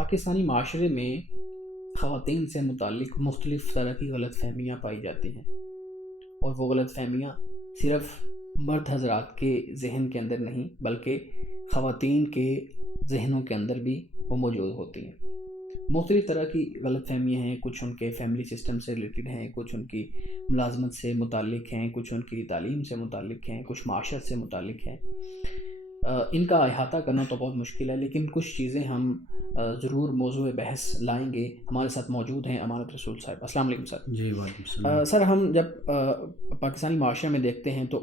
پاکستانی معاشرے میں خواتین سے متعلق مختلف طرح کی غلط فہمیاں پائی جاتی ہیں، اور وہ غلط فہمیاں صرف مرد حضرات کے ذہن کے اندر نہیں بلکہ خواتین کے ذہنوں کے اندر بھی وہ موجود ہوتی ہیں۔ مختلف طرح کی غلط فہمیاں ہیں، کچھ ان کے فیملی سسٹم سے ریلیٹڈ ہیں، کچھ ان کی ملازمت سے متعلق ہیں، کچھ ان کی تعلیم سے متعلق ہیں، کچھ معاشرت سے متعلق ہیں۔ ان کا احاطہ کرنا تو بہت مشکل ہے، لیکن کچھ چیزیں ہم ضرور موضوع بحث لائیں گے۔ ہمارے ساتھ موجود ہیں امانت رسول صاحب۔ السلام علیکم سر۔ جی وعلیکم السلام۔ سر، ہم جب پاکستانی معاشرے میں دیکھتے ہیں تو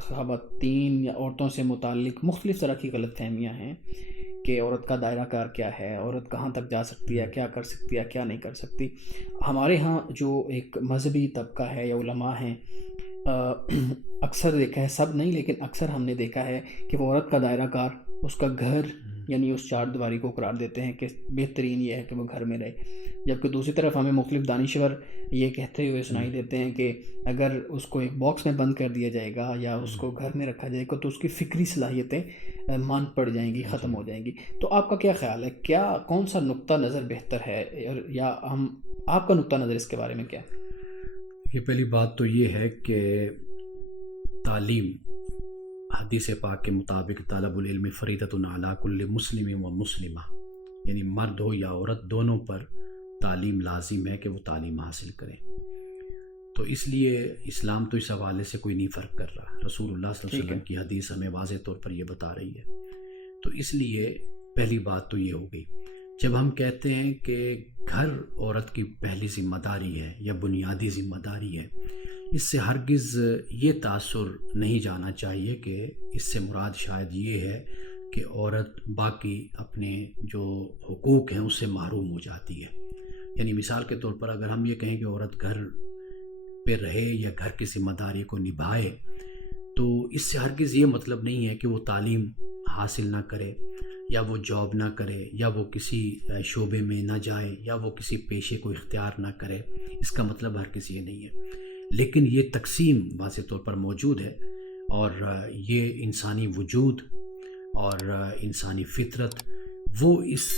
خواتین یا عورتوں سے متعلق مختلف طرح کی غلط فہمیاں ہیں کہ عورت کا دائرہ کار کیا ہے، عورت کہاں تک جا سکتی ہے، کیا کر سکتی ہے، کیا نہیں کر سکتی۔ ہمارے ہاں جو ایک مذہبی طبقہ ہے یا علماء ہیں، اکثر دیکھا ہے، سب نہیں لیکن اکثر ہم نے دیکھا ہے کہ وہ عورت کا دائرہ کار اس کا گھر یعنی اس چار دیواری کو قرار دیتے ہیں کہ بہترین یہ ہے کہ وہ گھر میں رہے، جبکہ دوسری طرف ہمیں مختلف دانشور یہ کہتے ہوئے سنائی دیتے ہیں کہ اگر اس کو ایک باکس میں بند کر دیا جائے گا یا اس کو گھر میں رکھا جائے گا تو اس کی فکری صلاحیتیں مان پڑ جائیں گی، ختم ہو جائیں گی۔ تو آپ کا کیا خیال ہے، کون سا نقطہ نظر بہتر ہے، یا آپ کا نقطہ نظر اس کے بارے میں کیا ہے؟ یہ پہلی بات تو یہ ہے کہ تعلیم حدیث پاک کے مطابق طالب العلم فریضۃ علی کل مسلم و مسلمہ، یعنی مرد ہو یا عورت دونوں پر تعلیم لازم ہے کہ وہ تعلیم حاصل کریں۔ تو اس لیے اسلام تو اس حوالے سے کوئی نہیں فرق کر رہا، رسول اللہ صلی اللہ علیہ وسلم کی حدیث ہمیں واضح طور پر یہ بتا رہی ہے۔ تو اس لیے پہلی بات تو یہ ہو گئی۔ جب ہم کہتے ہیں کہ گھر عورت کی پہلی ذمہ داری ہے یا بنیادی ذمہ داری ہے، اس سے ہرگز یہ تاثر نہیں جانا چاہیے کہ اس سے مراد شاید یہ ہے کہ عورت باقی اپنے جو حقوق ہیں اس سے محروم ہو جاتی ہے۔ یعنی مثال کے طور پر اگر ہم یہ کہیں کہ عورت گھر پہ رہے یا گھر کی ذمہ داری کو نبھائے، تو اس سے ہرگز یہ مطلب نہیں ہے کہ وہ تعلیم حاصل نہ کرے یا وہ جاب نہ کرے یا وہ کسی شعبے میں نہ جائے یا وہ کسی پیشے کو اختیار نہ کرے۔ اس کا مطلب ہرگز یہ نہیں ہے، لیکن یہ تقسیم واضح طور پر موجود ہے، اور یہ انسانی وجود اور انسانی فطرت وہ اس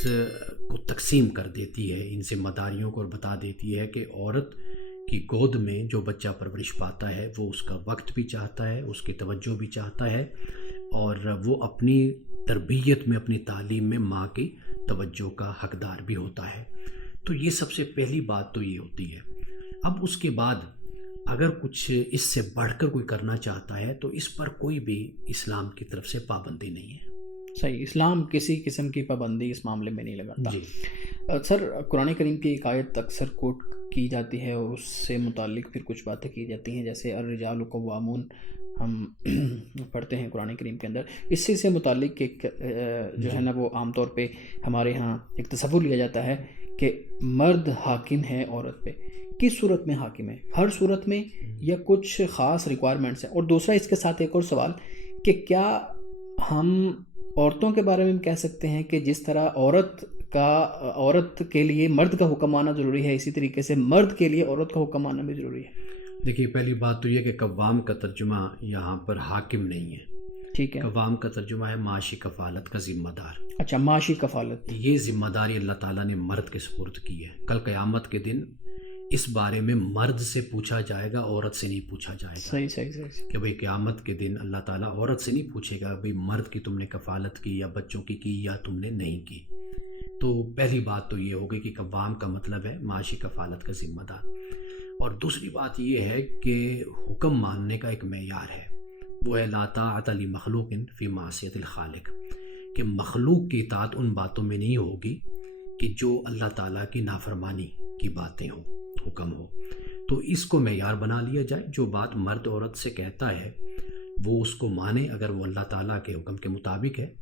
کو تقسیم کر دیتی ہے، ان ذمہ داریوں کو، اور بتا دیتی ہے کہ عورت کی گود میں جو بچہ پرورش پاتا ہے وہ اس کا وقت بھی چاہتا ہے، اس کی توجہ بھی چاہتا ہے، اور وہ اپنی تربیت میں، اپنی تعلیم میں ماں کی توجہ کا حقدار بھی ہوتا ہے۔ تو یہ سب سے پہلی بات تو یہ ہوتی ہے۔ اب اس کے بعد اگر کچھ اس سے بڑھ کر کوئی کرنا چاہتا ہے تو اس پر کوئی بھی اسلام کی طرف سے پابندی نہیں ہے۔ صحیح، اسلام کسی قسم کی پابندی اس معاملے میں نہیں لگاتا۔ جی سر، قرآن کریم کی ایک آیت اکثر کوٹ کی جاتی ہے اور اس سے متعلق پھر کچھ باتیں کی جاتی ہیں، جیسے الرجال قوامون ہم پڑھتے ہیں قرآن کریم کے اندر۔ اس سے متعلق ایک جو ہے نا وہ عام طور پہ ہمارے ہاں ایک تصور لیا جاتا ہے کہ مرد حاکم ہے عورت پہ۔ کس صورت میں حاکم ہے؟ ہر صورت میں یا کچھ خاص ریکوائرمنٹس ہیں؟ اور دوسرا اس کے ساتھ ایک اور سوال کہ کیا ہم عورتوں کے بارے میں کہہ سکتے ہیں کہ جس طرح عورت کے لیے مرد کا حکم آنا ضروری ہے، اسی طریقے سے مرد کے لیے عورت کا حکم آنا بھی ضروری ہے؟ دیکھیے، پہلی بات تو یہ کہ قوام کا ترجمہ یہاں پر حاکم نہیں ہے۔ ٹھیک ہے، قوام کا ترجمہ ہے معاشی کفالت کا ذمہ دار۔ اچھا، معاشی کفالت۔ یہ ذمہ داری اللہ تعالیٰ نے مرد کے سپرد کی ہے۔ کل قیامت کے دن اس بارے میں مرد سے پوچھا جائے گا، عورت سے نہیں پوچھا جائے گا۔ صحیح کہ بھئی قیامت کے دن اللہ تعالیٰ عورت سے نہیں پوچھے گا بھئی مرد کی تم نے کفالت کی یا بچوں کی یا تم نے نہیں کی۔ تو پہلی بات تو یہ ہوگی کہ قوام کا مطلب ہے معاشی کفالت کا ذمہ دار۔ اور دوسری بات یہ ہے کہ حکم ماننے کا ایک معیار ہے، وہ ہے لا طاعۃ لمخلوق فی معصیۃ الخالق، کہ مخلوق کی اطاعت ان باتوں میں نہیں ہوگی کہ جو اللہ تعالیٰ کی نافرمانی کی باتیں ہوں، حکم ہو۔ تو اس کو معیار بنا لیا جائے، جو بات مرد عورت سے کہتا ہے وہ اس کو مانے اگر وہ اللہ تعالیٰ کے حکم کے مطابق ہے،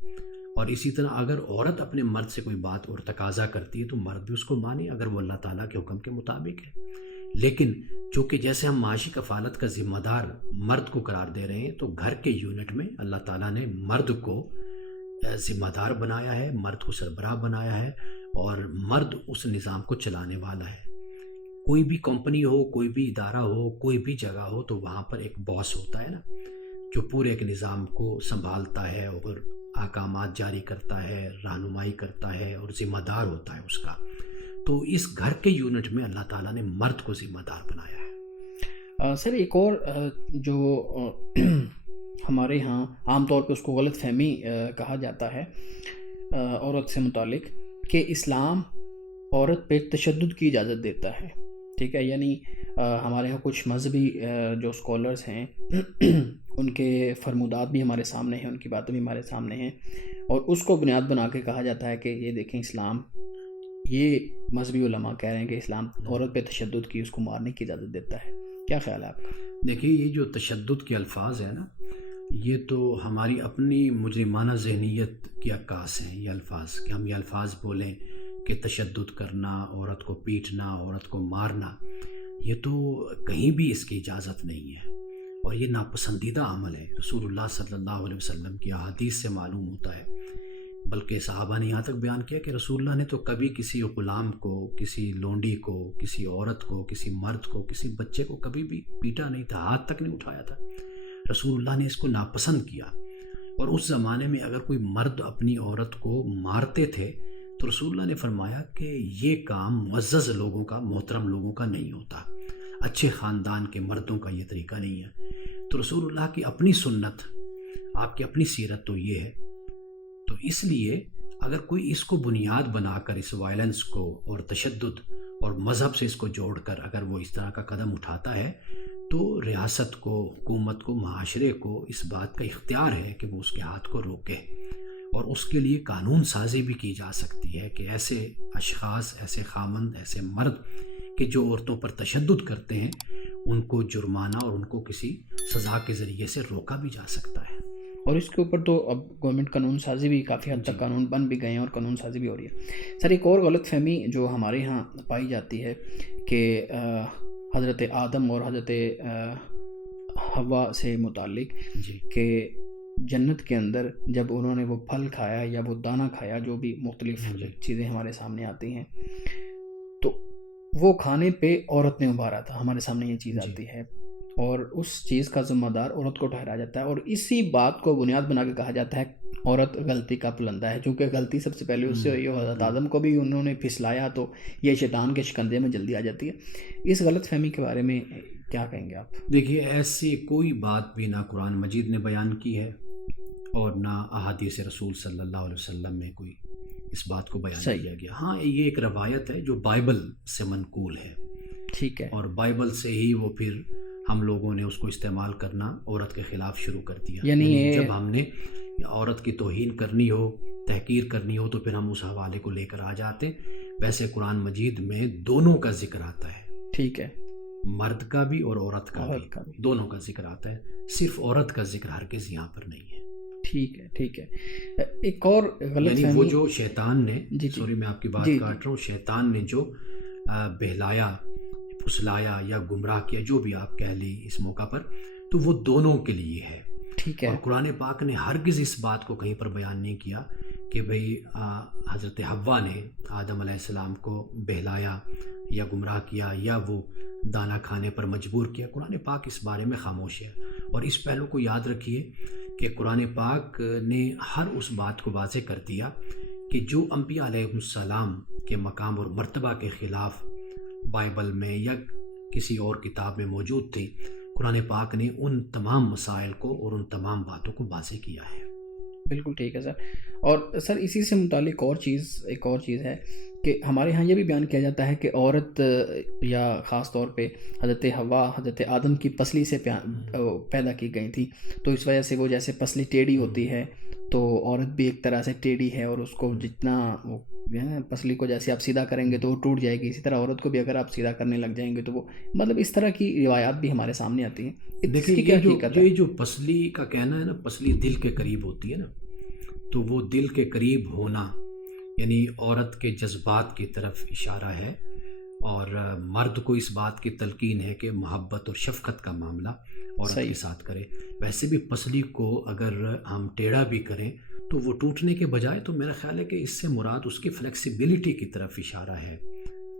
اور اسی طرح اگر عورت اپنے مرد سے کوئی بات اور تقاضا کرتی ہے تو مرد بھی اس کو مانے اگر وہ اللہ تعالیٰ کے حکم کے مطابق ہے۔ لیکن چونکہ جیسے ہم معاشی کفالت کا ذمہ دار مرد کو قرار دے رہے ہیں، تو گھر کے یونٹ میں اللہ تعالیٰ نے مرد کو ذمہ دار بنایا ہے، مرد کو سربراہ بنایا ہے، اور مرد اس نظام کو چلانے والا ہے۔ کوئی بھی کمپنی ہو، کوئی بھی ادارہ ہو، کوئی بھی جگہ ہو، تو وہاں پر ایک باس ہوتا ہے نا، جو پورے ایک نظام کو سنبھالتا ہے، اور احکامات جاری کرتا ہے، رہنمائی کرتا ہے اور ذمہ دار ہوتا ہے اس کا. تو اس گھر کے یونٹ میں اللہ تعالیٰ نے مرد کو ذمہ دار بنایا ہے. سر ایک اور جو ہمارے ہاں عام طور پہ اس کو غلط فہمی کہا جاتا ہے عورت سے متعلق کہ اسلام عورت پہ تشدد کی اجازت دیتا ہے. ٹھیک ہے، یعنی ہمارے یہاں کچھ مذہبی جو اسکالرز ہیں ان کے فرمودات بھی ہمارے سامنے ہیں، ان کی باتیں بھی ہمارے سامنے ہیں، اور اس کو بنیاد بنا کے کہا جاتا ہے کہ یہ دیکھیں اسلام، یہ مذہبی علماء کہہ رہے ہیں کہ اسلام عورت پہ تشدد کی، اس کو مارنے کی اجازت دیتا ہے. کیا خیال ہے آپ کا؟ دیکھیے یہ جو تشدد کے الفاظ ہیں نا، یہ تو ہماری اپنی مجرمانہ ذہنیت کی عکاس ہیں. یہ الفاظ کہ ہم یہ الفاظ بولیں کہ تشدد کرنا، عورت کو پیٹنا، عورت کو مارنا، یہ تو کہیں بھی اس کی اجازت نہیں ہے، اور یہ ناپسندیدہ عمل ہے. رسول اللہ صلی اللہ علیہ وسلم کی احادیث سے معلوم ہوتا ہے، بلکہ صحابہ نے یہاں تک بیان کیا کہ رسول اللہ نے تو کبھی کسی غلام کو، کسی لونڈی کو، کسی عورت کو، کسی مرد کو، کسی بچے کو کبھی بھی پیٹا نہیں تھا، ہاتھ تک نہیں اٹھایا تھا. رسول اللہ نے اس کو ناپسند کیا. اور اس زمانے میں اگر کوئی مرد اپنی عورت کو مارتے تھے تو رسول اللہ نے فرمایا کہ یہ کام معزز لوگوں کا، محترم لوگوں کا نہیں ہوتا، اچھے خاندان کے مردوں کا یہ طریقہ نہیں ہے. تو رسول اللہ کی اپنی سنت، آپ کی اپنی سیرت تو یہ ہے. تو اس لیے اگر کوئی اس کو بنیاد بنا کر اس وائلنس کو اور تشدد اور مذہب سے اس کو جوڑ کر اگر وہ اس طرح کا قدم اٹھاتا ہے تو ریاست کو، حکومت کو، معاشرے کو اس بات کا اختیار ہے کہ وہ اس کے ہاتھ کو روکے، اور اس کے لیے قانون سازی بھی کی جا سکتی ہے کہ ایسے اشخاص، ایسے خامند، ایسے مرد کہ جو عورتوں پر تشدد کرتے ہیں ان کو جرمانہ اور ان کو کسی سزا کے ذریعے سے روکا بھی جا سکتا ہے. اور اس کے اوپر تو اب گورنمنٹ قانون سازی بھی کافی حد تک قانون بن بھی گئے ہیں اور قانون سازی بھی ہو رہی ہے. سر ایک اور غلط فہمی جو ہمارے ہاں پائی جاتی ہے کہ حضرت آدم اور حضرت حوا سے متعلق کہ جنت کے اندر جب انہوں نے وہ پھل کھایا یا وہ دانہ کھایا، جو بھی مختلف چیزیں ہمارے سامنے آتی ہیں، تو وہ کھانے پہ عورت نے ابھارا تھا. ہمارے سامنے یہ چیز آتی ہے اور اس چیز کا ذمہ دار عورت کو ٹھہرایا جاتا ہے، اور اسی بات کو بنیاد بنا کے کہا جاتا ہے عورت غلطی کا پلندہ ہے، چونکہ غلطی سب سے پہلے اس سے ہوئی ہے. حضرت آدم کو بھی انہوں نے پھسلایا تو یہ شیطان کے شکنجے میں جلدی آ جاتی ہے. اس غلط فہمی کے بارے میں کیا کہیں گے آپ؟ دیکھیے ایسی کوئی بات بھی نہ قرآن مجید نے بیان کی ہے اور نہ احادیث رسول صلی اللہ علیہ وسلم میں کوئی اس بات کو بیان کیا گیا. ہاں یہ ایک روایت ہے جو بائبل سے منقول ہے. ٹھیک ہے. اور بائبل سے ہی وہ پھر ہم لوگوں نے اس کو استعمال کرنا عورت کے خلاف شروع کر دیا. یعنی جب ہم نے عورت کی توہین کرنی ہو، تحقیر کرنی ہو تو پھر ہم اس حوالے کو لے کر آ جاتے. ویسے قرآن مجید میں دونوں کا ذکر آتا ہے. ٹھیک ہے. مرد کا بھی اور عورت کا بھی، دونوں کا ذکر آتا ہے. صرف عورت کا ذکر ہرگز یہاں پر نہیں ہے. ٹھیک ہے. ٹھیک ہے. ایک اور غلط یعنی وہ جو شیطان نے، سوری میں آپ کی بات کاٹ رہا ہوں، شیطان نے جو بہلایا، پھسلایا یا گمراہ کیا، جو بھی آپ کہہ لیں اس موقع پر، تو وہ دونوں کے لیے ہے. ٹھیک ہے. اور قرآن پاک نے ہرگز اس بات کو کہیں پر بیان نہیں کیا کہ بھئی حضرت حوا نے آدم علیہ السلام کو بہلایا یا گمراہ کیا یا وہ دانہ کھانے پر مجبور کیا. قرآن پاک اس بارے میں خاموش ہے. اور اس پہلو کو یاد رکھیے کہ قرآن پاک نے ہر اس بات کو واضح کر دیا کہ جو انبیاء علیہ السلام کے مقام اور مرتبہ کے خلاف بائبل میں یا کسی اور کتاب میں موجود تھی، قرآن پاک نے ان تمام مسائل کو اور ان تمام باتوں کو واضح کیا ہے. بالکل ٹھیک ہے سر. اور سر اسی سے متعلق ایک اور چیز ہے کہ ہمارے ہاں یہ بھی بیان کیا جاتا ہے کہ عورت یا خاص طور پہ حضرت حوا حضرت آدم کی پسلی سے پیدا کی گئی تھی، تو اس وجہ سے وہ جیسے پسلی ٹیڑھی ہوتی ہے تو عورت بھی ایک طرح سے ٹیڑھی ہے، اور اس کو جتنا وہ پسلی کو جیسے آپ سیدھا کریں گے تو وہ ٹوٹ جائے گی، اسی طرح عورت کو بھی اگر آپ سیدھا کرنے لگ جائیں گے تو وہ مطلب اس طرح کی روایات بھی ہمارے سامنے آتی ہیں. دیکھیے یہ جو پسلی کا کہنا ہے نا، پسلی دل کے قریب ہوتی ہے نا، تو وہ دل کے قریب ہونا یعنی عورت کے جذبات کی طرف اشارہ ہے، اور مرد کو اس بات کی تلقین ہے کہ محبت اور شفقت کا معاملہ عورت کے ساتھ کرے. ویسے بھی پسلی کو اگر ہم ٹیڑھا بھی کریں تو وہ ٹوٹنے کے بجائے تو میرا خیال ہے کہ اس سے مراد اس کی فلیکسیبلٹی کی طرف اشارہ ہے،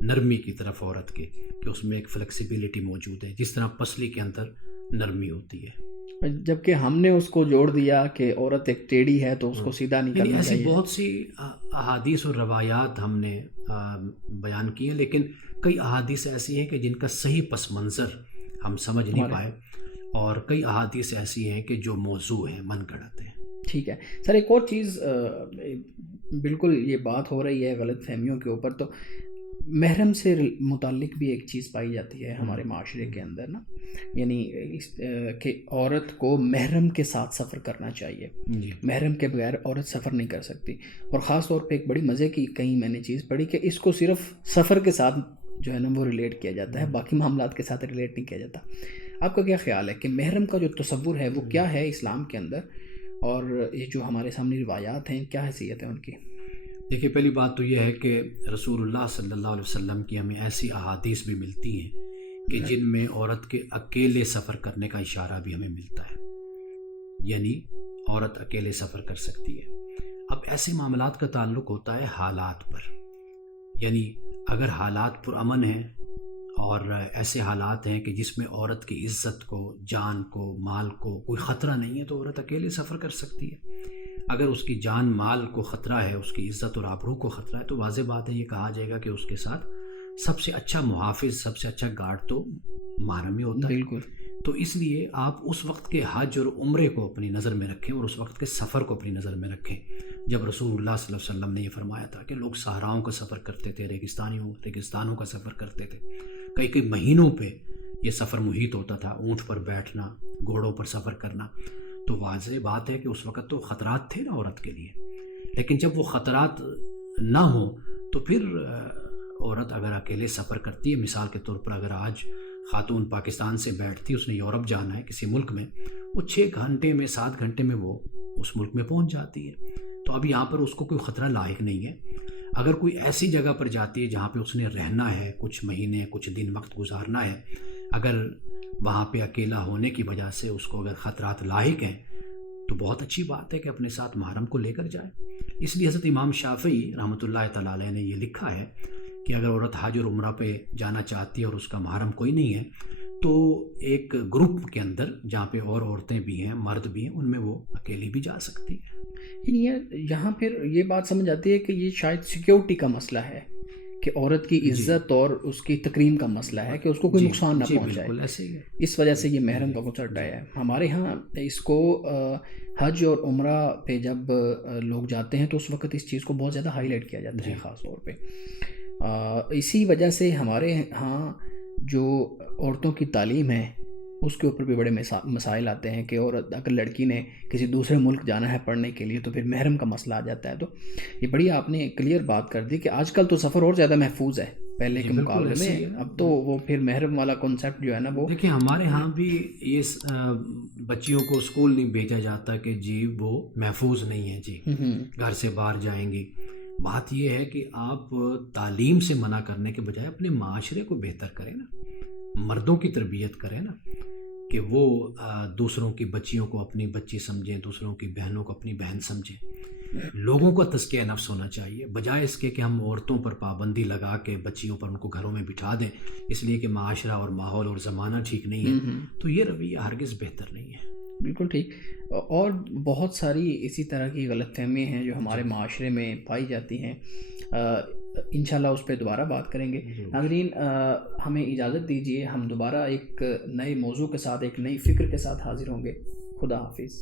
نرمی کی طرف عورت کے، کہ اس میں ایک فلیکسیبلٹی موجود ہے جس طرح پسلی کے اندر نرمی ہوتی ہے. جبکہ ہم نے اس کو جوڑ دیا کہ عورت ایک ٹیڑھی ہے تو اس کو سیدھا نہیں کرنا ایسی چاہیے. بہت سی احادیث اور روایات ہم نے بیان کی ہیں، لیکن کئی احادیث ایسی ہیں کہ جن کا صحیح پس منظر ہم سمجھ نہیں پائے، اور کئی احادیث ایسی ہیں کہ جو موضوع ہیں، من گھڑت ہیں. ٹھیک ہے سر، ایک اور چیز بالکل یہ بات ہو رہی ہے غلط فہمیوں کے اوپر، تو محرم سے متعلق بھی ایک چیز پائی جاتی ہے ہمارے معاشرے کے اندر نا، یعنی کہ عورت کو محرم کے ساتھ سفر کرنا چاہیے، محرم کے بغیر عورت سفر نہیں کر سکتی. اور خاص طور پہ ایک بڑی مزے کی کہیں میں نے چیز پڑھی کہ اس کو صرف سفر کے ساتھ جو ہے نا وہ ریلیٹ کیا جاتا ہے، باقی معاملات کے ساتھ ریلیٹ نہیں کیا جاتا. آپ کا کیا خیال ہے کہ محرم کا جو تصور ہے وہ کیا ہے اسلام کے اندر، اور یہ جو ہمارے سامنے روایات ہیں کیا حیثیت ہے ان کی؟ دیکھیے، پہلی بات تو یہ ہے کہ رسول اللہ صلی اللہ علیہ وسلم کی ہمیں ایسی احادیث بھی ملتی ہیں کہ جن میں عورت کے اکیلے سفر کرنے کا اشارہ بھی ہمیں ملتا ہے، یعنی عورت اکیلے سفر کر سکتی ہے. اب ایسے معاملات کا تعلق ہوتا ہے حالات پر، یعنی اگر حالات پرامن ہیں اور ایسے حالات ہیں کہ جس میں عورت کی عزت کو، جان کو، مال کو کوئی خطرہ نہیں ہے تو عورت اکیلے سفر کر سکتی ہے. اگر اس کی جان مال کو خطرہ ہے، اس کی عزت اور آبرو کو خطرہ ہے، تو واضح بات ہے یہ کہا جائے گا کہ اس کے ساتھ سب سے اچھا محافظ، سب سے اچھا گارڈ تو محرم ہی ہوتا ہے. بالکل. تو اس لیے آپ اس وقت کے حج اور عمرے کو اپنی نظر میں رکھیں اور اس وقت کے سفر کو اپنی نظر میں رکھیں. جب رسول اللہ صلی اللہ علیہ وسلم نے یہ فرمایا تھا کہ لوگ صحراؤں کا سفر کرتے تھے، ریگستانوں کا سفر کرتے تھے، کئی مہینوں پہ یہ سفر محیط ہوتا تھا، اونٹ پر بیٹھنا، گھوڑوں پر سفر کرنا، تو واضح بات ہے کہ اس وقت تو خطرات تھے نا عورت کے لیے. لیکن جب وہ خطرات نہ ہوں تو پھر عورت اگر اکیلے سفر کرتی ہے، مثال کے طور پر اگر آج خاتون پاکستان سے بیٹھتی، اس نے یورپ جانا ہے کسی ملک میں، وہ 6 گھنٹے میں 7 گھنٹے میں وہ اس ملک میں پہنچ جاتی ہے. تو اب یہاں پر اس کو کوئی خطرہ لاحق نہیں ہے. اگر کوئی ایسی جگہ پر جاتی ہے جہاں پہ اس نے رہنا ہے، کچھ مہینے کچھ دن وقت گزارنا ہے، اگر وہاں پہ اکیلا ہونے کی وجہ سے اس کو اگر خطرات لاحق ہیں تو بہت اچھی بات ہے کہ اپنے ساتھ محرم کو لے کر جائے. اس لیے حضرت امام شافعی رحمۃ اللہ تعالیٰ علیہ نے یہ لکھا ہے کہ اگر عورت حج اور عمرہ پہ جانا چاہتی ہے اور اس کا محرم کوئی نہیں ہے تو ایک گروپ کے اندر جہاں پہ اور عورتیں بھی ہیں، مرد بھی ہیں، ان میں وہ اکیلی بھی جا سکتی ہے. یہاں پھر یہ بات سمجھ آتی ہے کہ یہ شاید سیکیورٹی کا مسئلہ ہے، کہ عورت کی عزت اور اس کی تکریم کا مسئلہ ہے کہ اس کو کوئی نقصان نہ پہنچائے. اس وجہ سے یہ محرم کا کچھ ہٹا ہے. ہمارے ہاں اس کو حج اور عمرہ پہ جب لوگ جاتے ہیں تو اس وقت اس چیز کو بہت زیادہ ہائی لائٹ کیا جاتا ہے خاص طور پہ. اسی وجہ سے ہمارے ہاں جو عورتوں کی تعلیم ہے اس کے اوپر بھی بڑے مسائل آتے ہیں کہ عورت اگر لڑکی نے کسی دوسرے ملک جانا ہے پڑھنے کے لیے تو پھر محرم کا مسئلہ آ جاتا ہے. تو یہ بڑی آپ نے کلیئر بات کر دی کہ آج کل تو سفر اور زیادہ محفوظ ہے پہلے کے مقابلے میں. اب تو وہ پھر محرم والا کنسیپٹ جو ہے نا وہ دیکھیں، ہمارے ہاں بھی یہ بچیوں کو اسکول نہیں بھیجا جاتا کہ جی وہ محفوظ نہیں ہے، جی گھر سے باہر جائیں گی. بات یہ ہے کہ آپ تعلیم سے منع کرنے کے بجائے اپنے معاشرے کو بہتر کریں نا، مردوں کی تربیت کریں نا، کہ وہ دوسروں کی بچیوں کو اپنی بچی سمجھیں، دوسروں کی بہنوں کو اپنی بہن سمجھیں. لوگوں کا تزکیہ نفس ہونا چاہیے، بجائے اس کے کہ ہم عورتوں پر پابندی لگا کے بچیوں پر ان کو گھروں میں بٹھا دیں اس لیے کہ معاشرہ اور ماحول اور زمانہ ٹھیک نہیں ہے. تو یہ رویہ ہرگز بہتر نہیں ہے. بالکل ٹھیک. اور بہت ساری اسی طرح کی غلط فہمیاں ہیں جو ہمارے معاشرے میں پائی جاتی ہیں. انشاءاللہ اس پہ دوبارہ بات کریں گے. ناظرین، ہمیں اجازت دیجیے، ہم دوبارہ ایک نئے موضوع کے ساتھ، ایک نئی فکر کے ساتھ حاضر ہوں گے. خدا حافظ.